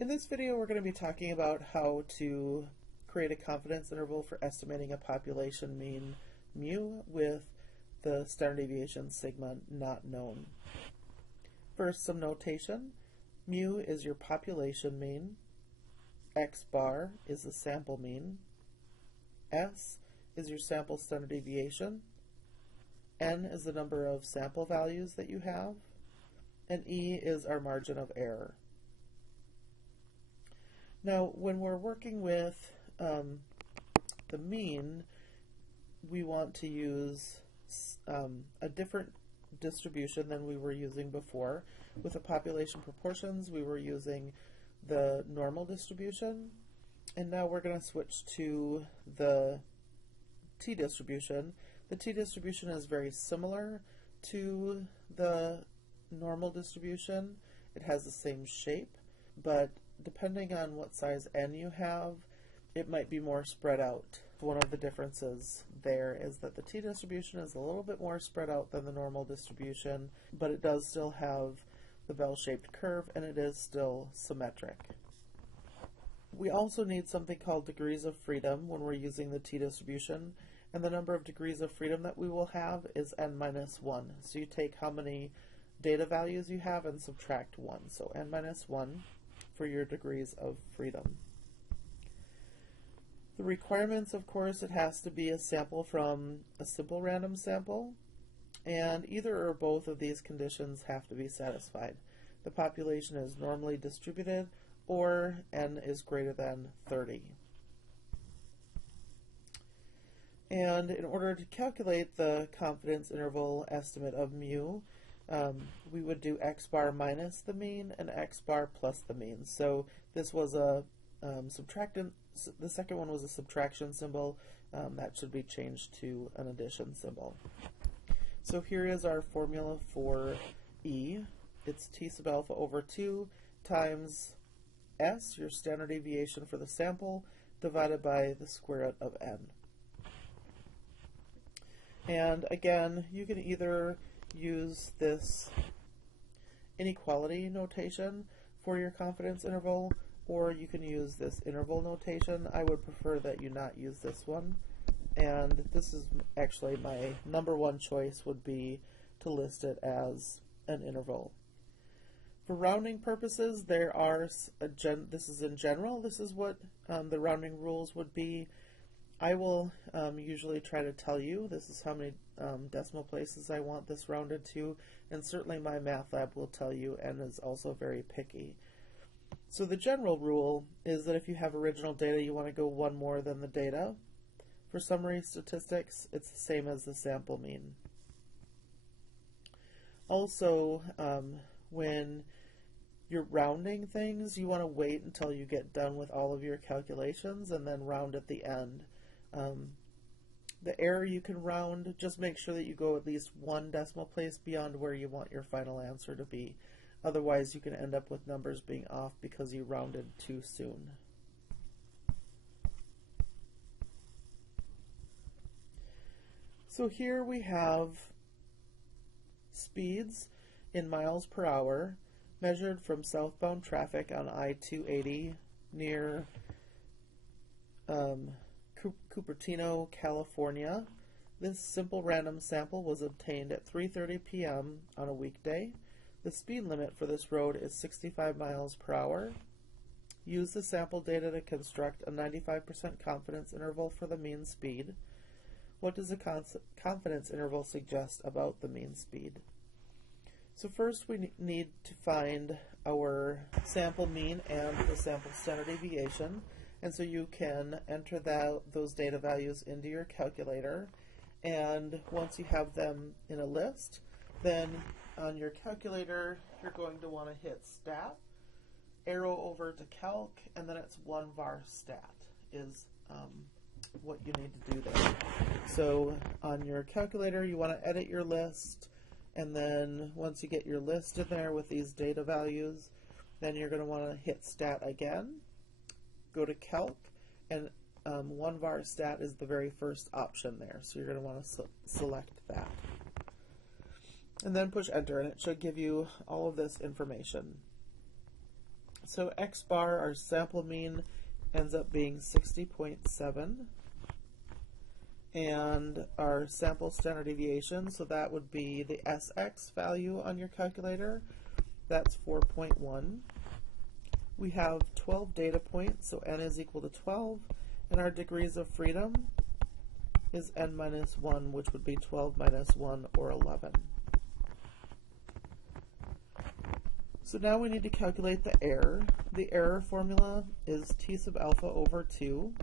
In this video, we're going to be talking about how to create a confidence interval for estimating a population mean mu with the standard deviation sigma not known. First, some notation. Mu is your population mean. X bar is the sample mean. S is your sample standard deviation. N is the number of sample values that you have. And E is our margin of error. Now, when we're working with the mean, we want to use a different distribution than we were using before. With the population proportions, we were using the normal distribution, and now we're going to switch to the t-distribution. The t-distribution is very similar to the normal distribution. It has the same shape, but depending on what size n you have, it might be more spread out. One of the differences there is that the t-distribution is a little bit more spread out than the normal distribution, but it does still have the bell-shaped curve, and it is still symmetric. We also need something called degrees of freedom when we're using the t-distribution, and the number of degrees of freedom that we will have is n minus 1. So you take how many data values you have and subtract 1. So n minus 1 for your degrees of freedom. The requirements, of course, it has to be a sample from a simple random sample, and either or both of these conditions have to be satisfied. The population is normally distributed, or n is greater than 30. And in order to calculate the confidence interval estimate of mu, we would do x bar minus the mean and x bar plus the mean. So this was a subtractant. The second one was a subtraction symbol. That should be changed to an addition symbol. So here is our formula for E. It's t sub alpha over 2 times s, your standard deviation for the sample, divided by the square root of n. And again, you can either use this inequality notation for your confidence interval, or you can use this interval notation. I would prefer that you not use this one, and this is actually my number one choice would be to list it as an interval. For rounding purposes, there are this is in general, this is what the rounding rules would be. I will usually try to tell you this is how many decimal places I want this rounded to, and certainly MyMathLab will tell you and is also very picky. So the general rule is that if you have original data, you want to go one more than the data. For summary statistics, it's the same as the sample mean. Also, when you're rounding things, you want to wait until you get done with all of your calculations and then round at the end. The error you can round, just make sure that you go at least one decimal place beyond where you want your final answer to be. Otherwise, you can end up with numbers being off because you rounded too soon. So here we have speeds in miles per hour measured from southbound traffic on I-280 near Cupertino, California. This simple random sample was obtained at 3:30 p.m. on a weekday. The speed limit for this road is 65 miles per hour. Use the sample data to construct a 95% confidence interval for the mean speed. What does the confidence interval suggest about the mean speed? So first we need to find our sample mean and the sample standard deviation. And so you can enter those data values into your calculator, and once you have them in a list, then on your calculator you're going to want to hit stat, arrow over to calc, and then it's 1var stat is what you need to do there. So on your calculator you want to edit your list, and then once you get your list in there with these data values, then you're going to want to hit stat again. Go to calc, and 1var stat is the very first option there, so you're going to want to select that. And then push enter, and it should give you all of this information. So x bar, our sample mean, ends up being 60.7. And our sample standard deviation, so that would be the SX value on your calculator, that's 4.1. We have 12 data points, so n is equal to 12, and our degrees of freedom is n minus 1, which would be 12 minus 1, or 11. So now we need to calculate the error. The error formula is t sub alpha over 2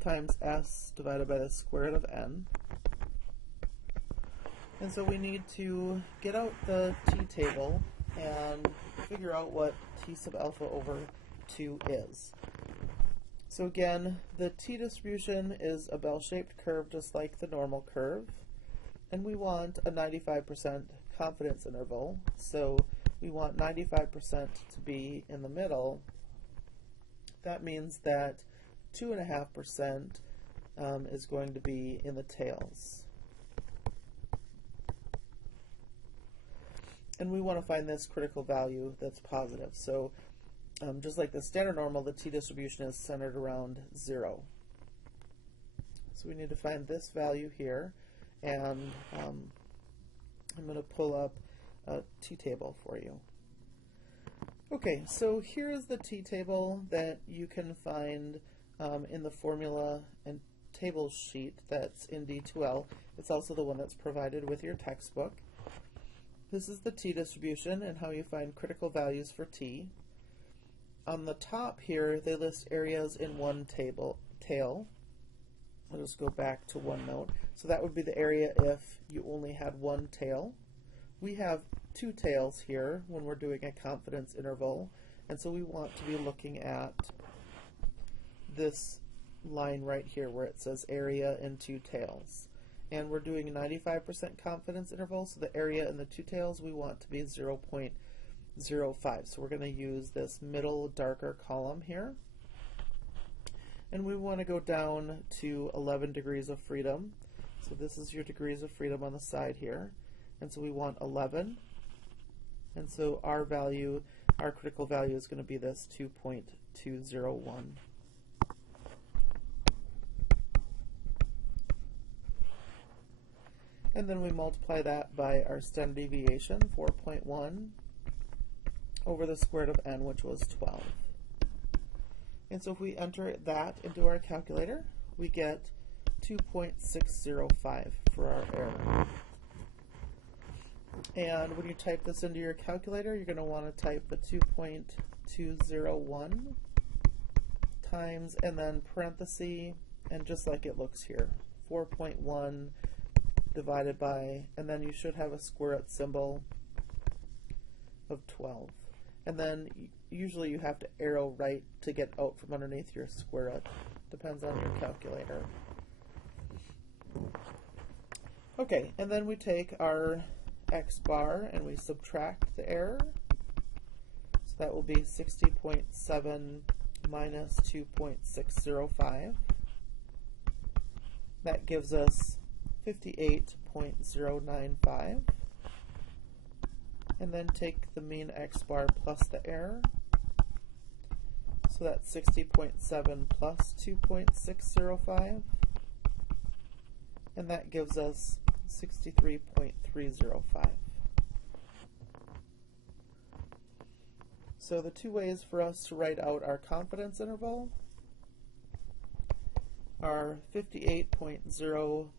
times s divided by the square root of n. And so we need to get out the t-table and figure out what t sub alpha over 2 is. So again, the t-distribution is a bell-shaped curve just like the normal curve, and we want a 95% confidence interval. So we want 95% to be in the middle. That means that 2.5% is going to be in the tails. And we want to find this critical value that's positive. So just like the standard normal, the t-distribution is centered around 0. So we need to find this value here, and I'm going to pull up a t-table for you. Okay, so here is the t-table that you can find in the formula and table sheet that's in D2L. It's also the one that's provided with your textbook. This is the t-distribution and how you find critical values for t. On the top here, they list areas in one tail. I'll just go back to OneNote. So that would be the area if you only had one tail. We have two tails here when we're doing a confidence interval, and so we want to be looking at this line right here where it says area and two tails. And we're doing a 95% confidence interval, so the area in the two tails we want to be 0.05. So we're going to use this middle darker column here. And we want to go down to 11 degrees of freedom. So this is your degrees of freedom on the side here. And so we want 11. And so our value, our critical value is going to be this 2.201. And then we multiply that by our standard deviation, 4.1, over the square root of n, which was 12. And so if we enter that into our calculator, we get 2.605 for our error. And when you type this into your calculator, you're going to want to type the 2.201 times, and then parenthesis, and just like it looks here, 4.1 divided by, and then you should have a square root symbol of 12. And then usually you have to arrow right to get out from underneath your square root. Depends on your calculator. Okay, and then we take our x bar and we subtract the error. So that will be 60.7 minus 2.605. That gives us 58.095. And then take the mean x bar plus the error. So that's 60.7 plus 2.605. And that gives us 63.305. So the two ways for us to write out our confidence interval are 58.0.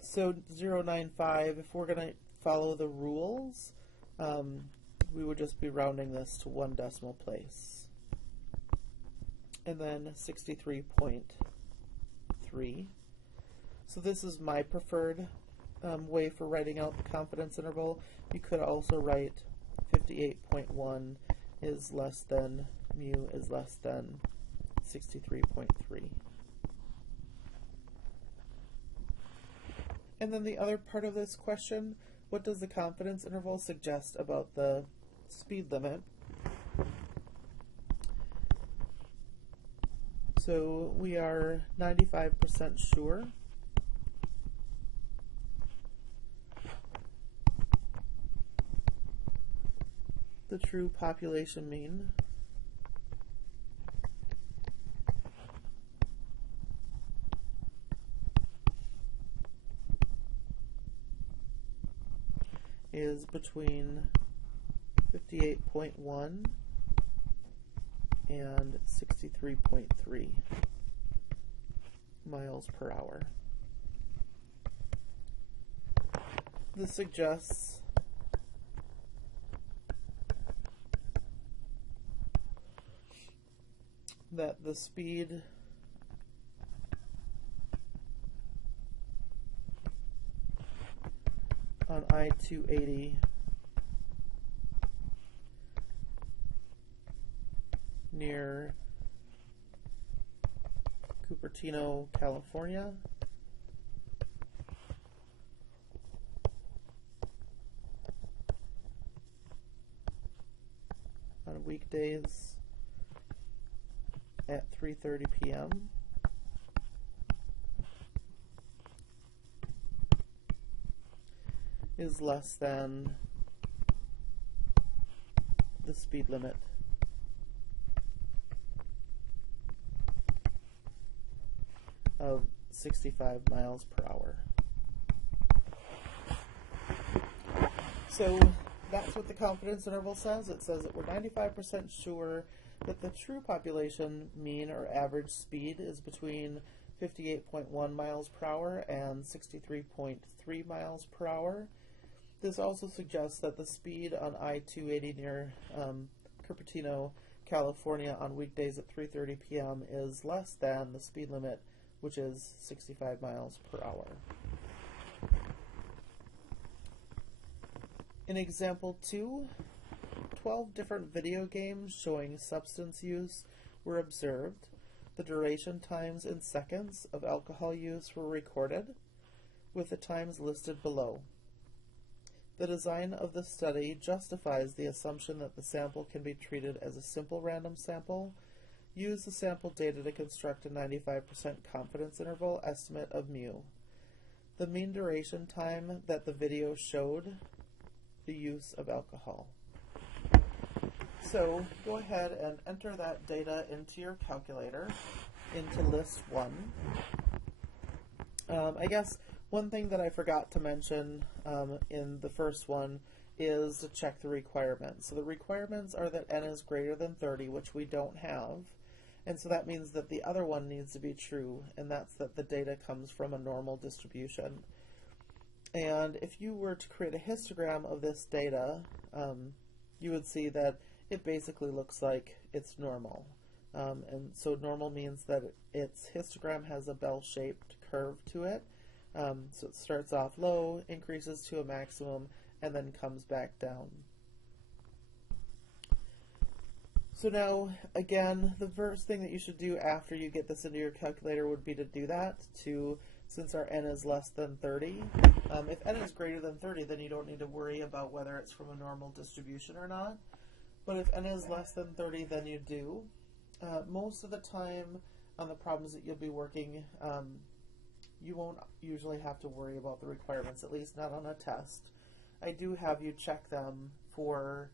So 0.95, if we're going to follow the rules, we would just be rounding this to one decimal place. And then 63.3. So this is my preferred way for writing out the confidence interval. You could also write 58.1 is less than mu is less than 63.3. And then the other part of this question, what does the confidence interval suggest about the speed limit? So we are 95% sure the true population mean is between 58.1 and 63.3 miles per hour. This suggests that the speed on I-280 near Cupertino, California on weekdays at 3:30 p.m. is less than the speed limit of 65 miles per hour. So that's what the confidence interval says. It says that we're 95% sure that the true population mean or average speed is between 58.1 miles per hour and 63.3 miles per hour. This also suggests that the speed on I-280 near Cupertino, California on weekdays at 3:30 p.m. is less than the speed limit, which is 65 miles per hour. In example 2, 12 different video games showing substance use were observed. The duration times in seconds of alcohol use were recorded, with the times listed below. The design of the study justifies the assumption that the sample can be treated as a simple random sample. Use the sample data to construct a 95% confidence interval estimate of mu. The mean duration time that the video showed the use of alcohol. So go ahead and enter that data into your calculator, into list 1. I guess one thing that I forgot to mention in the first one is to check the requirements. So the requirements are that n is greater than 30, which we don't have. And so that means that the other one needs to be true, and that's that the data comes from a normal distribution. And if you were to create a histogram of this data, you would see that it basically looks like it's normal. And so normal means that its histogram has a bell-shaped curve to it. So it starts off low, increases to a maximum, and then comes back down. So now, again, the first thing that you should do after you get this into your calculator would be to do that, since our n is less than 30. If n is greater than 30, then you don't need to worry about whether it's from a normal distribution or not. But if n is less than 30, then you do. Most of the time on the problems that you'll be working, you won't usually have to worry about the requirements, at least not on a test. I do have you check them for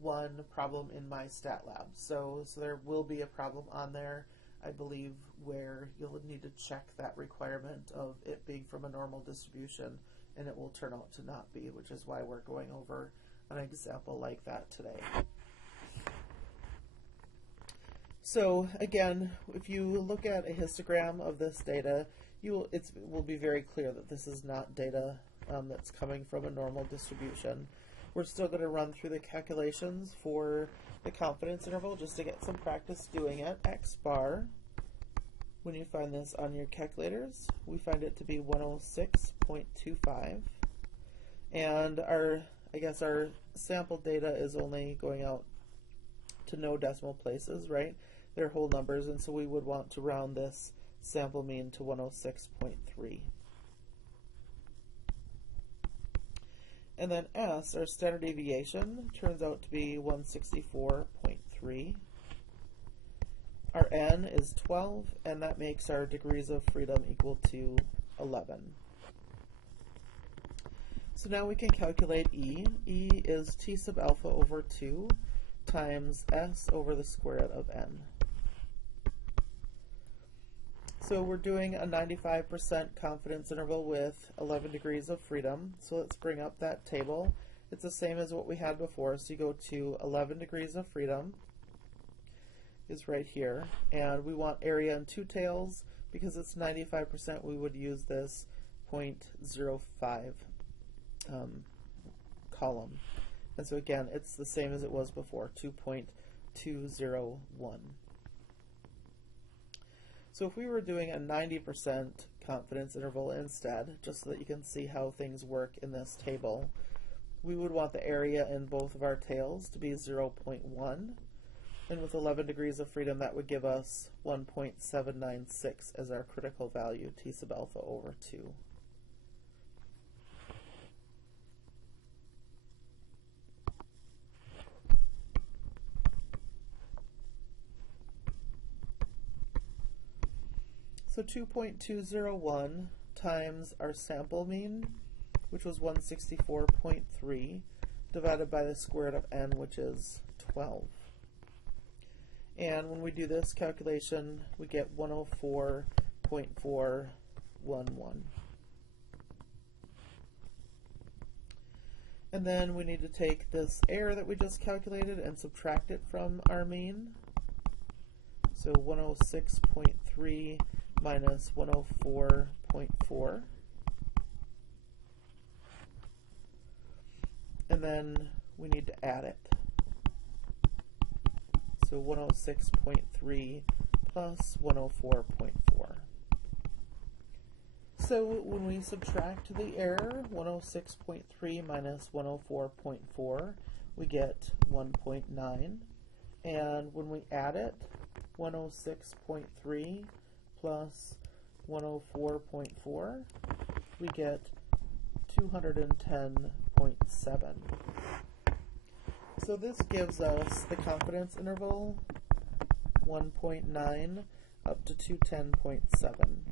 one problem in my stat lab. So there will be a problem on there, I believe, where you'll need to check that requirement of it being from a normal distribution, and it will turn out to not be, which is why we're going over an example like that today. So again, if you look at a histogram of this data, it will be very clear that this is not data that's coming from a normal distribution. We're still going to run through the calculations for the confidence interval just to get some practice doing it. X bar, when you find this on your calculators, we find it to be 106.25. And our sample data is only going out to no decimal places, right? They're whole numbers, and so we would want to round this sample mean to 106.3. And then S, our standard deviation, turns out to be 164.3. Our N is 12, and that makes our degrees of freedom equal to 11. So now we can calculate E. E is T sub alpha over 2 times S over the square root of N. So we're doing a 95% confidence interval with 11 degrees of freedom. So let's bring up that table. It's the same as what we had before. So you go to 11 degrees of freedom is right here. And we want area in two tails. Because it's 95%, we would use this 0.05 column. And so again, it's the same as it was before, 2.201. So if we were doing a 90% confidence interval instead, just so that you can see how things work in this table, we would want the area in both of our tails to be 0.1. And with 11 degrees of freedom, that would give us 1.796 as our critical value, T sub alpha over 2. So 2.201 times our sample mean, which was 164.3, divided by the square root of n, which is 12. And when we do this calculation, we get 104.411. And then we need to take this error that we just calculated and subtract it from our mean. So 106.3 minus 104.4. And then we need to add it. So 106.3 plus 104.4. So when we subtract the error, 106.3 minus 104.4, we get 1.9. And when we add it, 106.3 plus 104.4, we get 210.7. So this gives us the confidence interval 1.9 up to 210.7.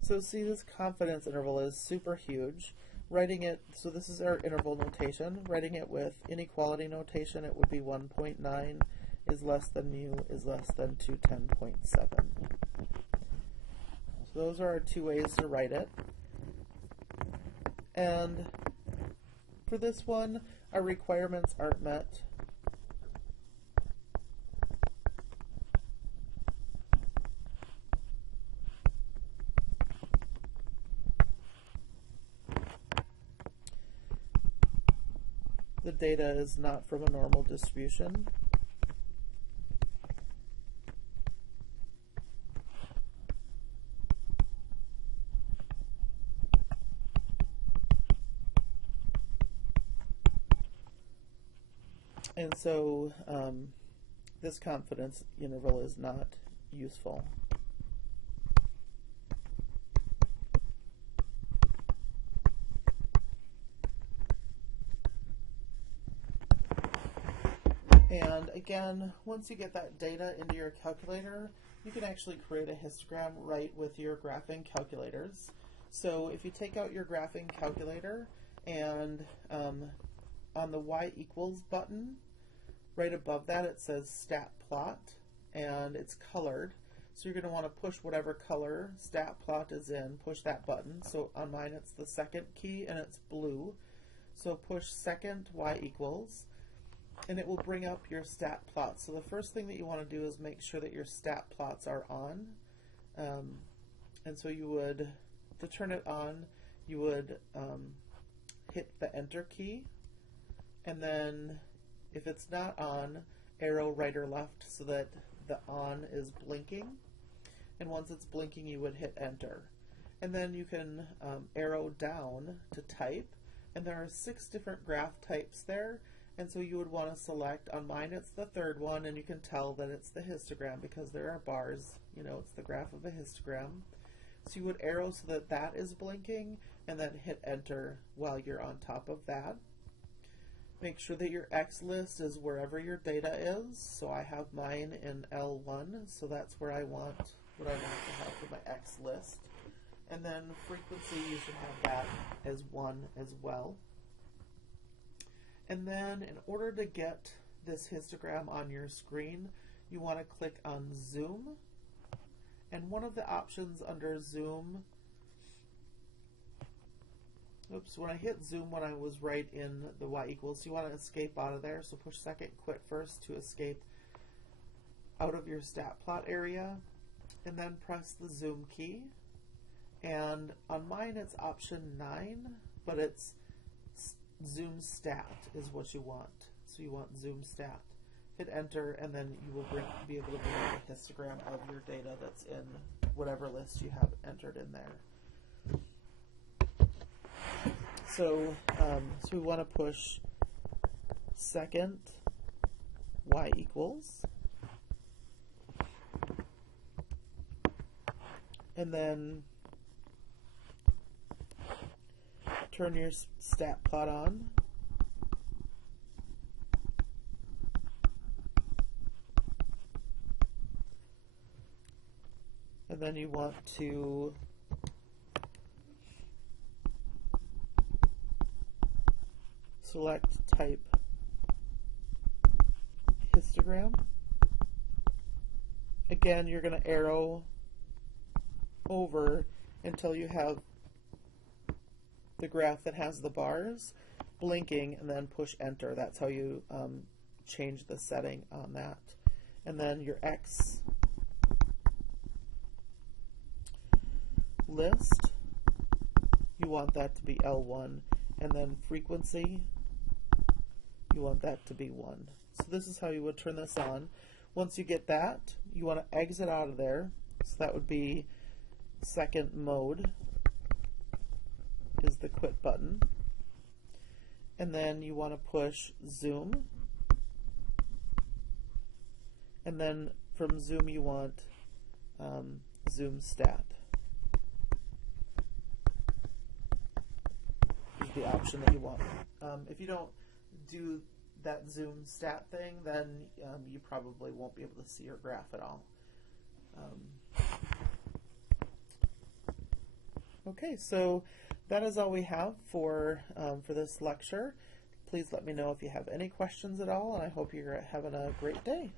So see, this confidence interval is super huge. Writing it, so this is our interval notation. Writing it with inequality notation, it would be 1.9 is less than mu is less than 210.7. So those are our two ways to write it. And for this one, our requirements aren't met. The data is not from a normal distribution. And so this confidence interval is not useful. And again, once you get that data into your calculator, you can actually create a histogram right with your graphing calculators. So if you take out your graphing calculator and on the y equals button, right above that it says stat plot and it's colored. So you're going to want to push whatever color stat plot is in, push that button. So on mine it's the second key and it's blue. So push second y equals and it will bring up your stat plot. So the first thing that you want to do is make sure that your stat plots are on. And so you would, to turn it on, you would hit the enter key, and then if it's not on, arrow right or left so that the on is blinking, and once it's blinking you would hit enter. And then you can arrow down to type, and there are 6 different graph types there, and so you would want to select, on mine it's the third one, and you can tell that it's the histogram because there are bars, you know, it's the graph of a histogram. So you would arrow so that that is blinking, and then hit enter while you're on top of that. Make sure that your X list is wherever your data is. So I have mine in L1, so that's where I want what I want to have for my X list. And then frequency, you should have that as 1 as well. And then in order to get this histogram on your screen, you want to click on Zoom. And one of the options under Zoom, when I hit Zoom when I was right in the Y equals, you want to escape out of there. So push second, quit first to escape out of your stat plot area, and then press the Zoom key. And on mine it's option 9, but it's Zoom stat is what you want. So you want Zoom stat. Hit enter, and then you will be able to bring up a histogram of your data that's in whatever list you have entered in there. So we want to push second Y equals, and then turn your stat plot on. And then you want to select type histogram. Again, you're going to arrow over until you have the graph that has the bars blinking, and then push enter. That's how you change the setting on that. And then your X list, you want that to be L1, and then frequency, you want that to be 1. So this is how you would turn this on. Once you get that, you want to exit out of there. So that would be second mode is the quit button. And then you want to push Zoom. And then from Zoom you want Zoom stat. Is the option that you want. If you don't do that Zoom stat thing, then you probably won't be able to see your graph at all. Okay, so that is all we have for this lecture. Please let me know if you have any questions at all, and I hope you're having a great day.